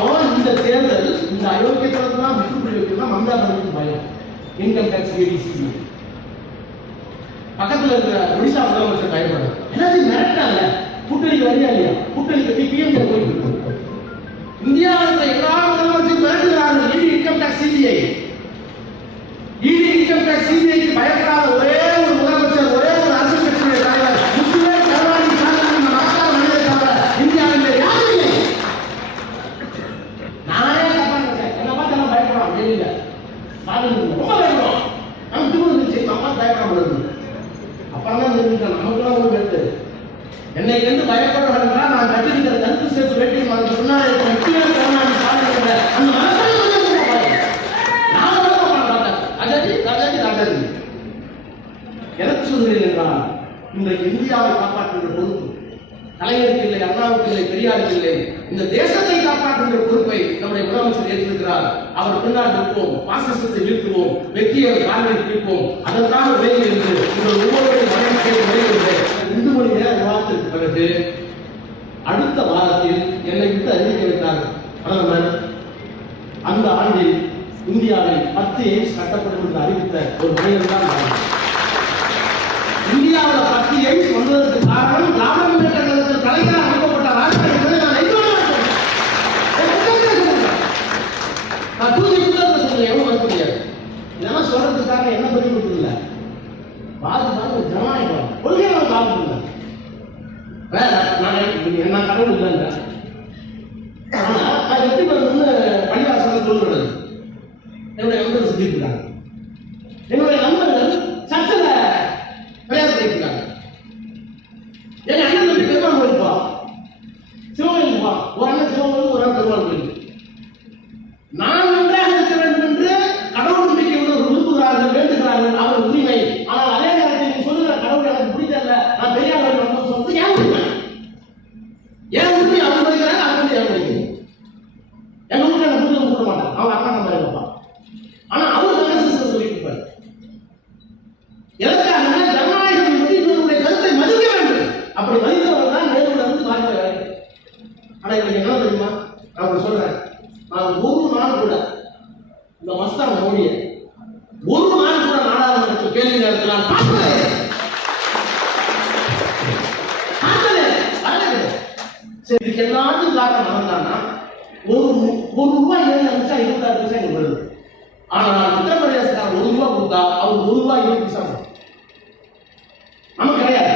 அவன் இந்த தேர்தல் இந்த அயோக்கியத்தனத்தான் விட்டுப்படி வைக்கலாம். மம்தா பானர்ஜிக்கு பயம். இன்கம் டாக்ஸ் ஏடிசி பக்கத்துல இருக்கிற ஒடிசா முதலமைச்சர் பயப்படும். எல்லாத்தையும் மிரட்டாங்க. கூட்டணிக்கு வரியா இல்லையா? கூட்டணி கட்டி பிஎம் போயிட்டு இந்தியாவில் எல்லா முதலமைச்சரும் மிரட்டுகிறார்கள். ED income tax CBI, ED income tax சிபிஐக்கு பயப்படாத ஒரே ஒரு முதலமைச்சர், ஒரே ஒரு அரசியல் கட்சியுடைய தலைவர் முத்துவே கருணாநிதி சாதனை மகாத்மா மனித தவிர இந்தியாவில் யாரும் இல்லை. நானே தப்பாங்க என்ன பார்த்து பயப்படலாம். வெளியில ரொம்ப பயப்படும். நமக்கு திரும்ப அம்மா பயப்படாம அப்பதான் தெரிஞ்சுக்கலாம். நமக்குலாம் ஒரு வெட்டு என்னை கண்டு பயப்படுறாங்க. நான் கட்டிருக்கிற கருத்து சேர்த்து வெட்டி சொன்னாரு கருணாநிதி சாதனை அந்த எனக்கு சொல்கிறேன் என்றால் இன்றைக்கு இந்தியாவை காப்பாற்றுகிற பொறுப்பு கலைஞருக்கு இல்லை, அண்ணாவுக்கு இல்லை, பெரியாருக்கு இல்லை. இந்த தேசத்தை காப்பாற்றுகிற பொறுப்பை நம்முடைய முதலமைச்சர் ஏற்றிருக்கிறார். அவர் பின்னால் நிற்போம், பாசிசத்தை வீழ்த்துவோம், வெற்றியை காரணம் தீர்ப்போம். அதற்கான உதவி என்று உங்கள் ஒவ்வொருவரையும் வருகிறது. 2 மணி நேர விவாதத்திற்கு பிறகு அடுத்த வாரத்தில் என்னை விட்டு அறிவிக்க வைத்தார் பிரதமர். அந்த ஆண்டில் இந்தியாவில் 10 எய்ம்ஸ் கட்டப்படும் என்று அறிவித்த ஒரு மனிதன் தான். இந்தியாவில் 10 எய்ம்ஸ் வந்ததற்கு காரணம் திராவிட முன்னேற்ற கழகத்தில் தலைவராக அனுப்பப்பட்ட ராஜா என்பதை நான் எவ்வளவு மறுக்க முடியாது. இதெல்லாம் சொல்றதுக்காக என்ன பதில் கொடுத்ததில்லை. பாதுகாப்பு ஜனநாயகம் கொள்கையை நான் பாதுகாப்பு வேற நான் என்ன கடவுள் இல்லைங்க. ஆனா அது எப்படி வந்து பள்ளிவாசல் சொல்றது என்னுடைய நண்பர்கள் செஞ்சிருக்கிறாங்க. என்னுடைய நண்பர்கள் சர்ச்சையில விளையாட்டு செய்கிறாங்க. எங்க அண்ணன் வந்து பெருமாள் கோயில் போ, சிவகோயில் போ. ஒரு அண்ணன் சிவகோயில், ஒரு அண்ணன் பெருமாள் கோயில். நான் நன்றாக இருக்க வேண்டும் என்று கடவுள் நம்பிக்கையோடு விரும்புகிறார்கள், வேண்டுகிறார்கள், அவர் உரிமை. ஆனால் அதே நேரத்தில் நீ சொல்லுகிற கடவுள் எனக்கு பிடிக்கல, நான் பெரியார் சொல்றது ஏன் உரிமை? ஏன் உரிமை? அவர் படிக்கிறாங்க, அவர் வந்து ஏன் படிக்கிறது? எங்க வீட்டுல எனக்கு புரிஞ்சு கொடுக்க மாட்டான். அவன் அக்கா நம்ம இருப்பான். ஆனா அவர் நல்ல சொல்லிட்டு இருப்பார். எதற்காக? ஜனநாயகம் என்பது இவருடைய கருத்தை மதிக்க வேண்டும். அப்படி மதித்தவர் தான் நேருல இருந்து வாழ்க்கை. ஆனா எனக்கு என்ன தெரியுமா, நான் சொல்றேன், நான் ஒரு நாள் கூட இந்த மஸ்தான் மோடிய ஒரு நாள் கூட நாடாளுமன்ற கேள்வி நேரத்தில் நான் பார்த்தேன். இதுக்கு எல்லாத்தையும் காரணம் நடந்தான்னா ஒரு ரூபாய் நினைச்சா 26 பைசா எனக்கு வருது. ஆனால் உத்தரப்பிரதேசக்காரர் 1 ரூபாய் கொடுத்தா அவர் 1 ரூபாய் 20 பைசா நமக்கு கிடையாது.